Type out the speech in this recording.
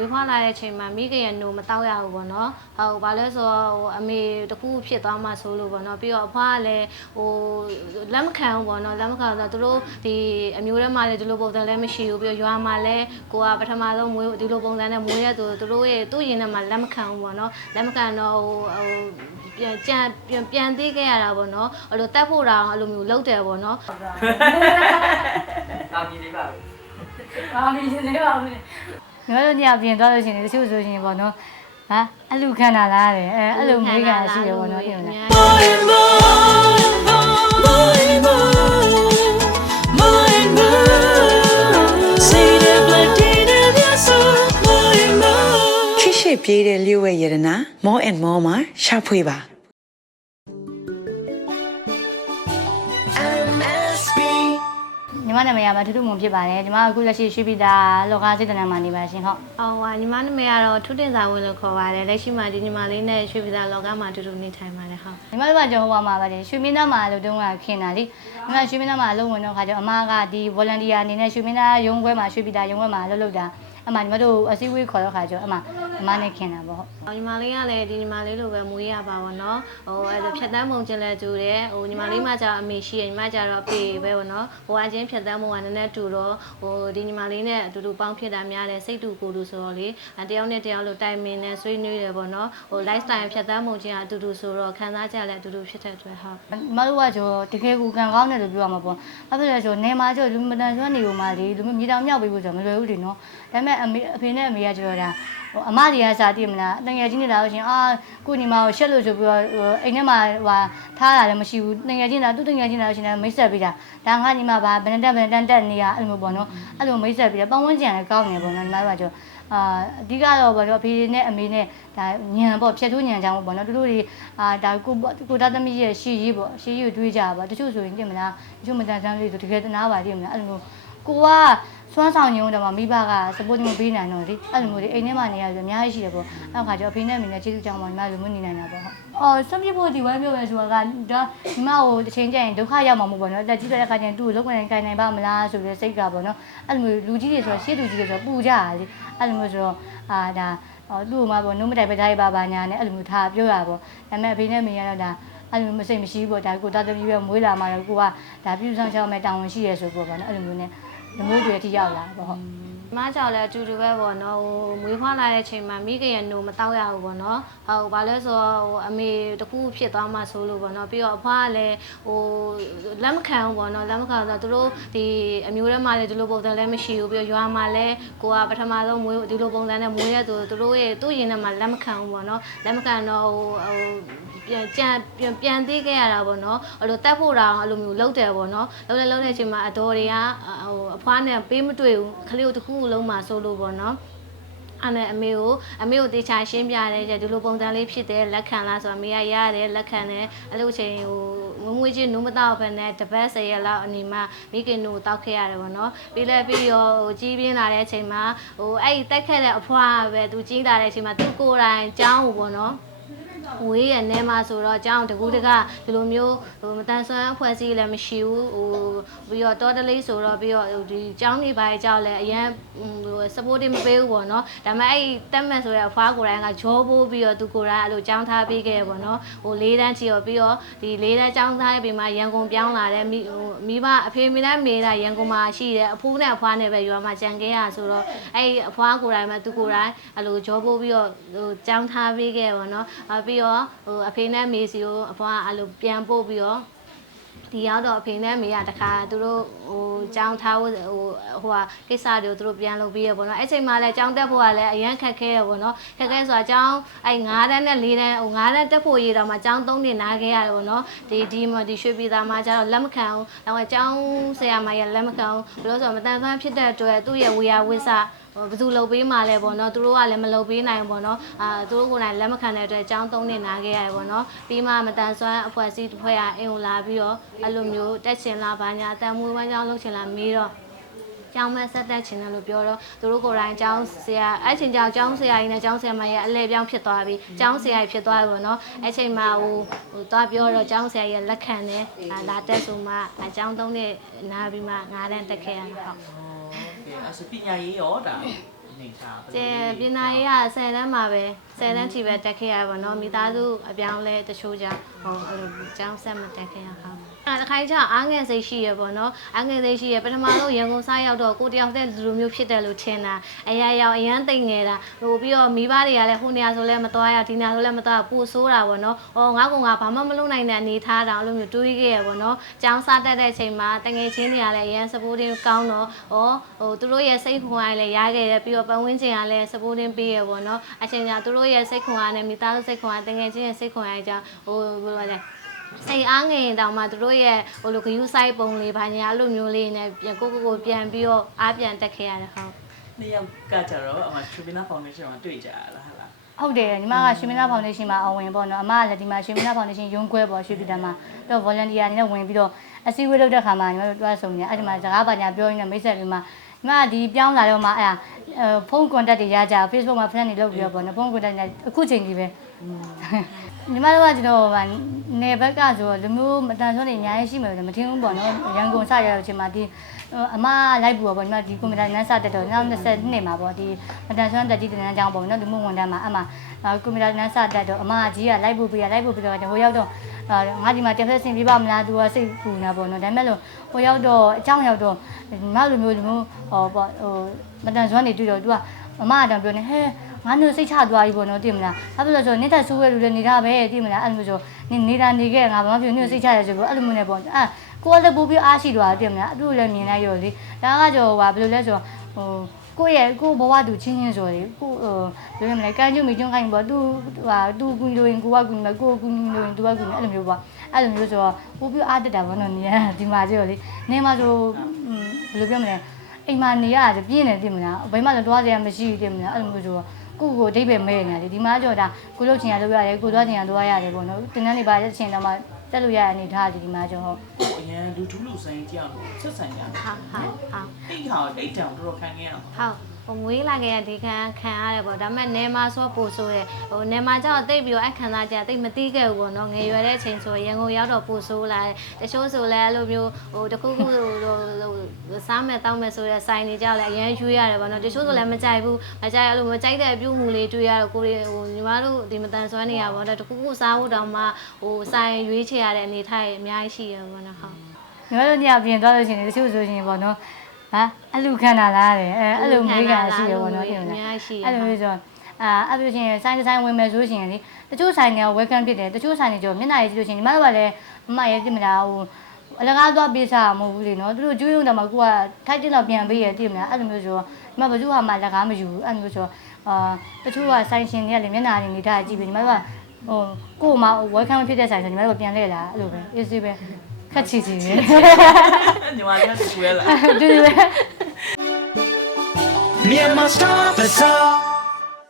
ဝေဖွားလာတဲ့အချိန်မှာမိခင်ရဲ့နိုမတောက်ရဘူးပေါ့နော်ဟုတ်ဘာလဲဆိုတော့ဟိုအမေတခုဖြစ်သွားမှဆိုလို့ပေါ့နော်ပြီးတော့အဖွားကလည်းဟိုလက်မခံဘူးပေါ့နော်လက်မခံတော့သူတို့ဒီအမျိုးထဲမှာလည်းဒီလိုပုံစံလည်းမရှိဘူးပြီးတော့ရွာမှာလည်းကိုကပထမဆုံးမွေးဒီလိုပုံစံနဲ့မွေးရသူသူတို့ရဲ့သူ့ရင်ထဲမှာလက်မခံဘူးပေါ့နော်လက်မခံတော့ဟိုဟိုပြန်ကြံပြန်ပြန်သေးခဲ့ရတာပေါ့နော်အဲ့လိုတက်ဖို့တာအဲ့လိုမျိုးလုပ်တယ်ပေါ့နော်တာမီလေးပါပဲဘာမှမရှင်းသေးပါဘူး ညီမတို့ညပြင်သွားလို့ရှိရင်တချို့ဆိုရှင်ပေါ့နော်ဟာအလူခံတာလားတဲ့အဲအဲ့လိုမေးကန်ရှိရပေါ့နော်ပြင်လားခိရှိပြေးတဲ့လျှို့ဝဲရတနာ more and more မှာရှာဖွေပါ ညီမနာမည်ကမထူးထူးမွန်ဖြစ်ပါတယ်ညီမအခုလက်ရှိရွှေပြည်သာလောကစေတနာမှာနေပါရှင်ဟုတ်။အော်ဟာညီမနာမည်ကတော့ထုတင်စာဝင်လို့ခေါ်ပါတယ်။လက်ရှိမှာဒီညီမလေးနဲ့ရွှေပြည်သာလောကမှာအတူတူနေထိုင်ပါတယ်ဟုတ်ညီမတို့ကကြောဟိုပါမှာပါတယ်ရွှေမင်းသားမှာလို့တုန်းကခင်တာလေညီမရွှေမင်းသားမှာအလုပ်ဝင်တော့ခါကျတော့အမကဒီ volunteer အနေနဲ့ရွှေမင်းသားရုံးခွဲမှာရွှေပြည်သာရုံးခွဲမှာအလုပ်လုပ်တာအမညီမတို့အစည်းအဝေးခေါ်တော့ခါကျတော့အမ အမနဲ့ခင်တာပေါ့ဟုတ်။အော်ညီမလေးကလည်းဒီညီမလေးလိုပဲမွေးရပါဘောနော်။ဟိုအဲ့ဒါဖြတ်တန်းပုံချင်းလဲတူတယ်။ဟိုညီမလေးမှကျတော့အမေရှိရညီမကျတော့အဖေပဲဘောနော်။ဟိုအချင်းဖြတ်တန်းပုံကနည်းနည်းတူတော့ဟိုဒီညီမလေးနဲ့အတူတူပေါင်းဖြစ်တာများတယ်စိတ်တူကိုယ်တူဆိုတော့လေအတယောက်နဲ့တယောက်လို့တိုင်မင်နဲ့ဆွေးနွေးတယ်ပေါ့နော်။ဟို lifestyle ဖြတ်တန်းပုံချင်းကအတူတူဆိုတော့ခံစားချက်လည်းအတူတူဖြစ်တဲ့အတွက်ဟုတ်ညီမတို့ကကျတော့တကယ်ကိုကံကောင်းတယ်လို့ပြောရမှာပေါ့ဘာဖြစ်လဲဆိုတော့နေမှာကျတော့လူမတန်ဆွမ်းနေပုံမှာလေလူမြေတောင်မြောက်ပေးဖို့ဆိုတော့မလွယ်ဘူးလေနော်ဒါပေမဲ့အမေအဖေနဲ့အမေကကျတော့ဒါဟိုအမတွေကစားတည်မလားတငယ်ချင်းတွေလာလို့ရှင်အာကိုညီမကိုရှက်လို့ဆိုပြီးတော့ဟိုအိမ်ထဲမှာဟိုထားတာလည်းမရှိဘူးတငယ်ချင်းလာသူ့တငယ်ချင်းလာလို့ရှင်လည်းမိတ်ဆက်ပေးတာဒါငါညီမပါဘယ်နဲ့တက်ဘယ်နဲ့တက်တက်နေရအဲ့လိုမျိုးပေါ့နော်အဲ့လိုမိတ်ဆက်ပေးတယ်ပတ်ဝန်းကျင်လည်းကောင်းနေပေါ့နော်ညီမတို့ကကျတော့အာအဓိကတော့ဘာလို့အဖေနဲ့အမေနဲ့ဒါညံပေါ့ဖြတ်ထိုးညံကြောင်းပေါ့နော်သူတို့တွေအာဒါကိုကိုသားသမီးရဲ့ရှေ့ရေးပေါ့ရှေ့ရေးကိုတွေးကြပါတချို့ဆိုရင်တင်မလားတချို့မတန်ဆန်းလေးဆိုတကယ်တနာပါတင်မလားအဲ့လိုမျိုးကိုက စွမ်းဆောင်ညုံတော့မှမိဘက support မပေးနိုင်တော့လေအဲ့လိုမျိုးတွေအိမ်ထဲမှာနေရတယ်အများကြီးရှိတယ်ပေါ့အဲ့ခါကျတော့အဖေနဲ့အမေနဲ့ကျေးဇူးကြောင့်ပါညီမလိုမျိုးနေနိုင်တာပေါ့ဟုတ်အော်စမ်းပြဖို့ဒီဝိုင်းပြောရဲဆိုတာကဒါညီမကိုတစ်ချိန်ကျရင်ဒုက္ခရောက်မှာမဟုတ်ပေါ့နော်တက်ကြီးတဲ့ခါကျရင်သူ့ကိုလုံးဝနိုင်နိုင်ပါမလားဆိုပြီးစိတ်ကပေါ့နော်အဲ့လိုမျိုးလူကြီးတွေဆိုတော့ရှေ့လူကြီးတွေဆိုတော့ပူကြတာလေအဲ့လိုမျိုးဆိုတော့အာဒါအော်သူ့မှာပေါ့နိုးမတိုင်ပတိုင်းပါပါညာနဲ့အဲ့လိုမျိုးထားပြောရပေါ့ဒါပေမဲ့အဖေနဲ့အမေကတော့ဒါအဲ့လိုမစိတ်မရှိဘူးပေါ့ဒါကိုတာသမီးပဲမွေးလာမှတော့ကိုကဒါပြုဆောင်ချောင်းမဲ့တာဝန်ရှိရဲဆိုပေါ့ပေါ့နော်အဲ့လိုမျိုးနဲ့ လူမျိုးတွေအထိရောက်လာပေါ့ဟုတ်။မကြောက်လည်းအတူတူပဲပေါ့နော်ဟိုမွေးဖွားလာတဲ့အချိန်မှာမိခင်ရဲ့နိုမတောက်ရဘူးပေါ့နော်ဟုတ်ဘာလဲဆိုတော့ဟိုအမေတခုဖြစ်သွားမှဆိုလို့ပေါ့နော်ပြီးတော့အဖွားကလည်းဟိုလက်မခံဘူးပေါ့နော်လက်မခံတော့သူတို့ဒီအမျိုးထဲမှာလည်းဒီလိုပုံစံလည်းမရှိဘူးပြီးတော့ရွာမှာလည်းကိုကပထမဆုံးမွေးဒီလိုပုံစံနဲ့မွေးရသူသူတို့ရဲ့သူ့ရင်ထဲမှာလက်မခံဘူးပေါ့နော်လက်မခံတော့ဟိုဟို ပြန်ကြံပြန်ပြန်သေးခဲ့ရတာပေါ့နော်အဲ့လိုတက်ဖို့တာအဲ့လိုမျိုးလုပ်တယ်ပေါ့နော်လုပ်လဲလုပ်တဲ့အချိန်မှာအတော်တွေကဟိုအဖွားနဲ့ပေးမတွေ့ဘူးခလေးကိုတစ်ခုခုလုံးမှာဆိုလို့ပေါ့နော်အဲ့နဲ့အမေကိုအမေကိုတေချာရှင်းပြတယ်ကြဒီလိုပုံစံလေးဖြစ်တယ်လက်ခံလားဆိုတော့အမေကရတယ်လက်ခံတယ်အဲ့လိုချိန်ဟိုမမွေးချင်းနုမတော့ဘဲနဲ့တပတ်ဆယ်ရက်လောက်အနေမှာမိခင်တို့တောက်ခဲ့ရတယ်ပေါ့နော်ပြီးလဲပြီးရောဟိုကြီးပြင်းလာတဲ့အချိန်မှာဟိုအဲ့ဒီတက်ခဲ့တဲ့အဖွားပဲသူကြီးလာတဲ့အချိန်မှာသူကိုယ်တိုင်ကြောင်းကိုပေါ့နော် ဝေးရနေမှာဆိုတော့အကြောင်းတကူတကဒီလိုမျိုးဟိုမတန်ဆွမ်းအဖွဲ့အစည်းလည်းမရှိဘူးဟိုပြီးတော့တော်တလေးဆိုတော့ပြီးတော့ဟိုဒီအကြောင်းတွေပါအကြောင်းလည်းအရန်ဟို support မပေးဘူးပေါ့နော်ဒါပေမဲ့အဲ့တက်မဲ့ဆိုတဲ့အဖွားကိုယ်တိုင်ကဂျောပိုးပြီးတော့သူကိုယ်တိုင်အဲ့လိုကြောင်းထားပေးခဲ့ပေါ့နော်ဟိုလေးတန်းချီရောပြီးတော့ဒီလေးတန်းကြောင်းထားပြီးမှရန်ကုန်ပြောင်းလာတယ်မိဟိုမိဘအဖေမိသားမေတာရန်ကုန်မှာရှိတယ်အဖိုးနဲ့အဖွားနဲ့ပဲရွာမှာကြံခဲ့ရဆိုတော့အဲ့အဖွားကိုယ်တိုင်မှသူကိုယ်တိုင်အဲ့လိုဂျောပိုးပြီးတော့ဟိုကြောင်းထားပေးခဲ့ပေါ့နော်အပြီးတော့ဟိုအဖေနဲ့မေစီကိုအဖွားအဲ့လိုပြန်ပို့ပြီးတော့ဒီရောက်တော့အဖေနဲ့မေကတခါသူတို့ဟိုကြောင်းထားဖို့ဟိုဟိုဟာကိစ္စတွေကိုသူတို့ပြန်လုပ်ပြီးရပေါ့နော်အဲ့ချိန်မှာလည်းကြောင်းတက်ဖို့ကလည်းအရန်ခက်ခဲရပေါ့နော်ခက်ခဲဆိုတာကြောင်းအဲ့9တန်းနဲ့4တန်းဟို9တန်းတက်ဖို့ရတော့မှကြောင်း3နှစ်နားခဲ့ရတယ်ပေါ့နော်ဒီဒီမဒီရွှေပြည်သားမှာကျတော့လက်မခံဘူးတော့ကြောင်းဆရာမကြီးလက်မခံဘူးဘယ်လို့ဆိုတော့မတန်ဆန်းဖြစ်တဲ့အတွက်သူ့ရဲ့ဝေယဝိဆဟို ဘယ်သူလုပ်ပေးမှလဲပေါ့နော်သူတို့ကလည်းမလုပ်ပေးနိုင်ဘူးပေါ့နော်အာသူတို့ကိုယ်တိုင်လက်မခံတဲ့အတွက်အကြောင်းသုံးနှစ်နာခဲ့ရတယ်ပေါ့နော်ပြီးမှမတန်ဆွမ်းအဖွဲ့အစည်းတစ်ဖွဲ့ကအင်ကိုလာပြီးတော့အဲ့လိုမျိုးတက်ချင်လားဘာညာအတန်မွေးဝမ်းကြောင်းလုပ်ချင်လားမေးတော့ကျောင်းမဆက်တက်ချင်တယ်လို့ပြောတော့သူတို့ကိုယ်တိုင်ကျောင်းဆရာအဲ့ချိန်ကျတော့ကျောင်းဆရာကြီးနဲ့ကျောင်းဆရာမကြီးကအလဲပြောင်းဖြစ်သွားပြီကျောင်းဆရာကြီးဖြစ်သွားပြီပေါ့နော်အဲ့ချိန်မှာဟိုဟိုသွားပြောတော့ကျောင်းဆရာကြီးကလက်ခံတယ်အာလာတက်ဆိုမှအကျောင်းသုံးနှစ်နားပြီးမှငါးတန်းတက်ခဲ့ရတာဟုတ် ဒါဆိုပညာရေးရောဒါအနေထားဘယ်လိုလဲပညာရေးက10တန်းမှာပဲ10တန်းထိပဲတက်ခဲ့ရပါတော့မိသားစုအပြောင်းလဲတချို့ကြောင့်ဟိုအဲ့လိုအကြောင်းဆက်မတက်ခဲ့ရပါဘူး တခိုင်းချအားငယ်စိတ်ရှိရပေါ့နော်အားငယ်စိတ်ရှိရပထမဆုံးရန်ကုန်စားရောက်တော့ကိုတယောက်တည်းလူလိုမျိုးဖြစ်တယ်လို့ထင်တာအရာရောက်အရန်သိငယ်တာဟိုပြီးတော့မိဘတွေကလည်းဟိုနေရာဆိုလဲမသွားရဒီနေရာဆိုလဲမသွားပူဆိုးတာပေါ့နော်ဟောငါကငါဘာမှမလုပ်နိုင်တဲ့အနေထားတာအဲ့လိုမျိုးတွေးခဲ့ရပေါ့နော်ကျောင်းစားတက်တဲ့အချိန်မှာတငယ်ချင်းတွေကလည်းအရန် supporting ကောင်းတော့ဟောဟိုသူတို့ရဲ့စိတ်ခွန်အားလည်းရခဲ့တယ်ပြီးတော့ပတ်ဝန်းကျင်ကလည်း supporting ပေးရပေါ့နော်အချိန်ကြာသူတို့ရဲ့စိတ်ခွန်အားနဲ့မိသားစုစိတ်ခွန်အားတငယ်ချင်းရဲ့စိတ်ခွန်အားကြောင့်ဟိုဘယ်လိုလဲ စိတ်အားငယ်ရင်တောင်မှသူတို့ရဲ့ဟိုလိုဂယူးဆိုင်ပုံလေးဘာညာအဲ့လိုမျိုးလေးနဲ့ပြန်ကိုကိုကိုပြန်ပြီးတော့အားပြန်တက်ခဲ့ရတယ်ဟုတ်နှစ်ယောက်ကကြတော့အမချူပီနာဖောင်ဒေးရှင်းမှာတွေ့ကြရလားဟလားဟုတ်တယ်ညီမကရွှေမင်းသားဖောင်ဒေးရှင်းမှာအဝင်ပေါ့နော်အမကလည်းဒီမှာရွှေမင်းသားဖောင်ဒေးရှင်းရုံးခွဲပေါ့ရွှေပြည်တယ်မှာပြီးတော့ volunteer အနေနဲ့ဝင်ပြီးတော့အစည်းအဝေးလုပ်တဲ့ခါမှာညီမတို့တွားဆုံနေအဲ့ဒီမှာစကားပါညာပြောရင်းနဲ့မိတ်ဆက်ပြီးမှညီမကဒီပြောင်းလာတော့မှအဲ့ဖုန်း contact တွေရကြ Facebook မှာ friend တွေလုပ်ပြီးတော့ပေါ့နော်ဖုန်း contact တွေအခုချိန်ကြီးပဲ ညီမတို့ကကျွန်တော်ဟိုနေဘက်ကဆိုလူမျိုးမတန်ဆွမ်းနေအများကြီးရှိမယ်မထင်ဘူးပေါ့နော်ရန်ကုန်စရတဲ့အချိန်မှာဒီအမလိုက်ပူပေါ့ညီမဒီကွန်ပျူတာနန်းစတက်တော့နောက်20နှစ်မှာပေါ့ဒီမတန်ဆွမ်းတက်ကြီးတင်နန်းကျောင်းပေါ့နော်လူမှုဝန်ထမ်းမှာအမကွန်ပျူတာနန်းစတက်တော့အမကြီးကလိုက်ပူပြီးလိုက်ပူပြီးတော့ဟိုရောက်တော့ငါဒီမှာတက်ဖက်ဆင်ပြပါမလားသူကစိတ်ပူနေတာပေါ့နော်ဒါပေမဲ့လို့ဟိုရောက်တော့အเจ้าရောက်တော့မလူမျိုးလူမျိုးဟောပေါ့ဟိုမတန်ဆွမ်းနေတွေ့တော့သူကအမကတော့ပြောနေဟဲ ငါမျိုးစိတ်ချသွားပြီပေါ့နော်သိမလားဘာဖြစ်လို့ဆိုနေတက်ဆိုးရလူလည်းနေတာပဲသိမလားအဲ့လိုမျိုးဆိုနေနေတာနေခဲ့ငါဘာမှပြောနေစိတ်ချရဆိုပြီးအဲ့လိုမျိုးနဲ့ပေါ့အဲ့ကိုယ်လည်းပို့ပြီးအားရှိသွားတယ်သိမလားအဲ့လိုလည်းမြင်လိုက်ရောလေဒါကကြောဟာဘယ်လိုလဲဆိုတော့ဟိုကိုယ့်ရဲ့ကိုဘဝတူချင်းချင်းဆိုလေကိုဟိုဘယ်လိုမလဲကမ်းကျွမိကျွန်းခိုင်းပေါ့သူဟာသူကူညီလို့ရင်ကိုကကူညီမယ်ကိုကူညီလို့ရင်သူကကူညီအဲ့လိုမျိုးပေါ့အဲ့လိုမျိုးဆိုတော့ပို့ပြီးအားတက်တာပေါ့နော်နေဒီမှာကြောလေနေမှာဆိုဘယ်လိုပြောမလဲအိမ်မှာနေရတယ်ပြင်းနေသိမလားဘယ်မှလည်းတွားစရာမရှိဘူးသိမလားအဲ့လိုမျိုးဆိုတော့ ကိုကိုအဓိပ္ပာယ်မဲ့နေတယ်ဒီမှာကြောတာကိုလုတ်ချင်ရလို့ရတယ်ကိုသွားချင်ရသွားရတယ်ပေါ့နော်တင်းတန်းလေးပါတဲ့ချင်းတော့မှတက်လို့ရတဲ့အနေထားဒီမှာကြောဟုတ်ကိုအရင်လူထူးလူဆိုင်ကြောက်လို့ဆက်ဆံကြတယ်ဟုတ်ဟုတ်ဟုတ်အိတ်ဟာအိတ်တောင်တော်တော်ခံခဲ့ရအောင်ဟုတ် ဟိုမွေးလာခဲ့တဲ့ဒီခံခံရတယ်ပေါ့ဒါပေမဲ့နေမှာဆိုပို့ဆိုးတယ်ဟိုနေမှာကျတော့တိတ်ပြီးတော့အခမ်းသားကြတိတ်မတီးခဲ့ဘူးပေါ့နော်ငယ်ရွယ်တဲ့အချိန်ဆိုရန်ကုန်ရောက်တော့ပို့ဆိုးလာတယ်တချို့ဆိုလဲအဲ့လိုမျိုးဟိုတခုခုဟိုစားမယ်တောင်းမယ်ဆိုတဲ့ဆိုင်နေကြလည်းအရင်ရွေးရတယ်ပေါ့နော်တချို့ဆိုလည်းမကြိုက်ဘူးမကြိုက်အဲ့လိုမကြိုက်တဲ့အပြုတ်မှုလေးတွေ့ရတော့ကိုရီဟိုညီမတို့ဒီမတန်ဆွမ်းနေရပေါ့နော်တခုခုစားဖို့တောင်မှဟိုဆိုင်ရွေးချယ်ရတဲ့အနေထားအများကြီးရှိရပေါ့နော်ဟုတ်ညီမတို့ညပြင်သွားလို့ရှိရင်တချို့ဆိုရှင်ပေါ့နော် ဟာအလူခံတာလားတဲ့အဲအဲ့လိုမျိုးကရှိရပေါ့နော်အများကြီးရှိရအဲ့လိုမျိုးဆိုအာအဲ့လိုရှင်ဆိုင်တစ်ဆိုင်ဝင်မယ်ဆိုရှင်လေတချို့ဆိုင်တွေက welcome ဖြစ်တယ်တချို့ဆိုင်တွေကျတော့မျက်နှာရေးကြည့်လို့ရှင်ညီမတို့ကလည်းမမရဲ့ပြင်မလားဟိုအလကားသွားပေးစားမဟုတ်ဘူးလေနော်သူတို့ကျွေးရုံတော့မှကိုကထိုက်တင်တော့ပြန်ပေးရတည်မလားအဲ့လိုမျိုးဆိုတော့ညီမဘယ်သူမှမလက်ကားမယူဘူးအဲ့လိုမျိုးဆိုတော့အာတချို့ကဆိုင်ရှင်တွေကလည်းမျက်နှာတွေနေထားကြည့်ပြီးညီမတို့ကဟိုကို့မှာ welcome ဖြစ်တဲ့ဆိုင်ဆိုညီမတို့ပြန်လဲလာအဲ့လိုပဲ easy ပဲ ခက်ချီချီပဲညီမလေးကတူရဲလားတူတူပဲ Myanmar Star Bazaar